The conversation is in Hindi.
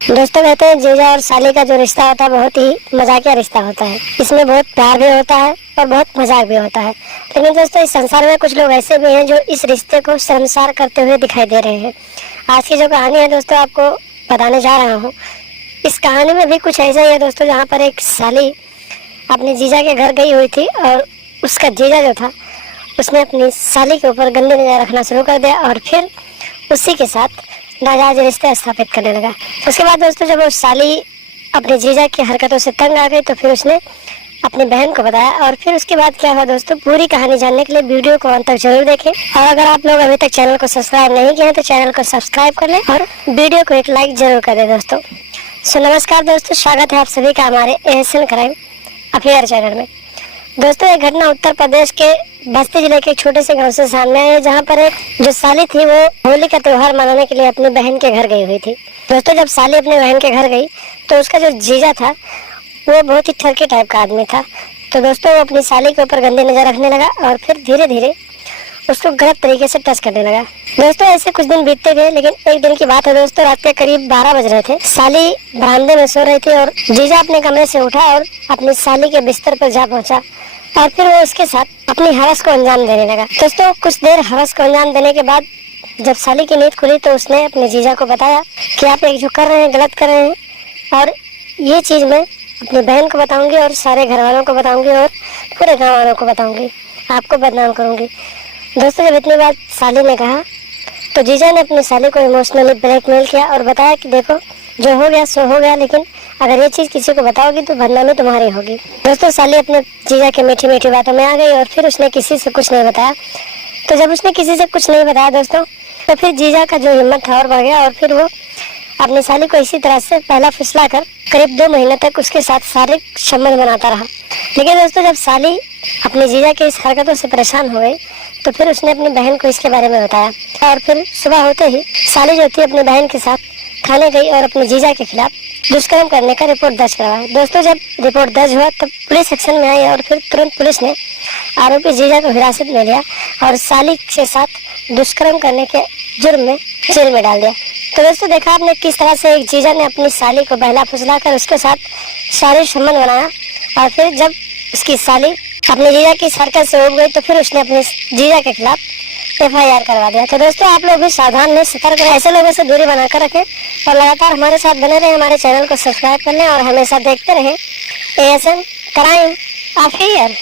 दोस्तों कहते हैं जीजा और साली का जो रिश्ता होता है बहुत ही मजाकिया रिश्ता होता है। इसमें बहुत प्यार भी होता है और बहुत मजाक भी होता है। लेकिन दोस्तों इस संसार में कुछ लोग ऐसे भी हैं जो इस रिश्ते को शर्मसार करते हुए दिखाई दे रहे हैं। आज की जो कहानी है दोस्तों आपको बताने जा रहा हूँ। इस कहानी में भी कुछ ऐसा ही है दोस्तों, जहाँ पर एक साली अपने जीजा के घर गई हुई थी और उसका जीजा जो था उसने अपनी साली के ऊपर गंदी नजर रखना शुरू कर दिया और फिर उसी के साथ नाजायज रिश्ते स्थापित करने लगा। उसके बाद दोस्तों जब वो साली अपने जीजा की हरकतों से तंग आ गई तो फिर उसने अपनी बहन को बताया। और फिर उसके बाद क्या हुआ दोस्तों, पूरी कहानी जानने के लिए वीडियो को अंत तक जरूर देखें। और अगर आप लोग अभी तक चैनल को सब्सक्राइब नहीं किए हैं तो चैनल को सब्सक्राइब कर लें और वीडियो को एक लाइक जरूर कर दें दोस्तों। सो नमस्कार दोस्तों, स्वागत है आप सभी का हमारे एएसएन क्राइम अफेयर चैनल में। दोस्तों एक घटना उत्तर प्रदेश के बस्ती जिले के एक छोटे से गांव से सामने आई है, जहां पर एक जो साली थी वो होली का त्योहार मनाने के लिए अपनी बहन के घर गई हुई थी। दोस्तों जब साली अपने बहन के घर गई तो उसका जो जीजा था वो बहुत ही ठरकी टाइप का आदमी था। तो दोस्तों वो अपनी साली के ऊपर गंदी नजर रखने लगा और फिर धीरे धीरे उसको गलत तरीके से टच करने लगा। दोस्तों ऐसे कुछ दिन बीतते गए, लेकिन एक दिन की बात है दोस्तों, रात के करीब 12 बज रहे थे। साली बरामदे में सो रही थी और जीजा अपने कमरे से उठा और अपनी साली के बिस्तर पर जा पहुंचा और फिर वो उसके साथ अपनी हवस को अंजाम देने लगा। दोस्तों कुछ देर हवस को अंजाम देने के बाद जब साली की नींद खुली तो उसने अपने जीजा को बताया कि आप एक जो कर रहे हैं गलत कर रहे हैं और ये चीज मैं अपनी बहन को बताऊंगी और सारे घर वालों को बताऊंगी और पूरे गाँव वालों को बताऊंगी, आपको बदनाम करूंगी। दोस्तों जब इतनी बात साली ने कहा तो जीजा ने अपनी साली को इमोशनली ब्लैकमेल किया और बताया कि देखो जो हो गया सो हो गया, लेकिन अगर ये चीज किसी को बताओगी तो बदनामी तुम्हारी होगी। दोस्तों साली अपने जीजा के मीठी मीठी बातों में आ गई और फिर उसने किसी से कुछ नहीं बताया। तो जब उसने किसी से कुछ नहीं बताया दोस्तों तो फिर जीजा का जो हिम्मत था और बढ़ गया और फिर वो अपनी साली को इसी तरह से पहला फुसला कर करीब 2 महीने तक उसके साथ शारीरिक संबंध बनाता रहा। लेकिन दोस्तों जब साली अपने जीजा की इस हरकतों से परेशान हो गई तो फिर उसने अपनी बहन को इसके बारे में बताया और फिर सुबह होते ही साली जो थी अपनी बहन के साथ थाने गई और अपने जीजा के खिलाफ दुष्कर्म करने का रिपोर्ट दर्ज करवाया। दोस्तों जब रिपोर्ट दर्ज हुआ तब पुलिस एक्शन में आई और फिर तुरंत पुलिस ने आरोपी जीजा को हिरासत में लिया और साली के साथ दुष्कर्म करने के जुर्म में जेल में डाल दिया। तो दोस्तों देखा आपने किस तरह से एक जीजा ने अपनी साली को बहला फुसला कर उसके साथ शारीरिक संबंध बनाया और फिर जब उसकी साली अपने जीजा की हरकत से उब गई तो फिर उसने अपने जीजा के खिलाफ FIR करवा दिया। तो दोस्तों आप लोग भी सावधान रहें, सतर्क रहें, ऐसे लोगों से दूरी बनाकर रखें और लगातार हमारे साथ बने रहें। हमारे चैनल को सब्सक्राइब कर लें और हमेशा देखते रहें ASN क्राइम अफेयर।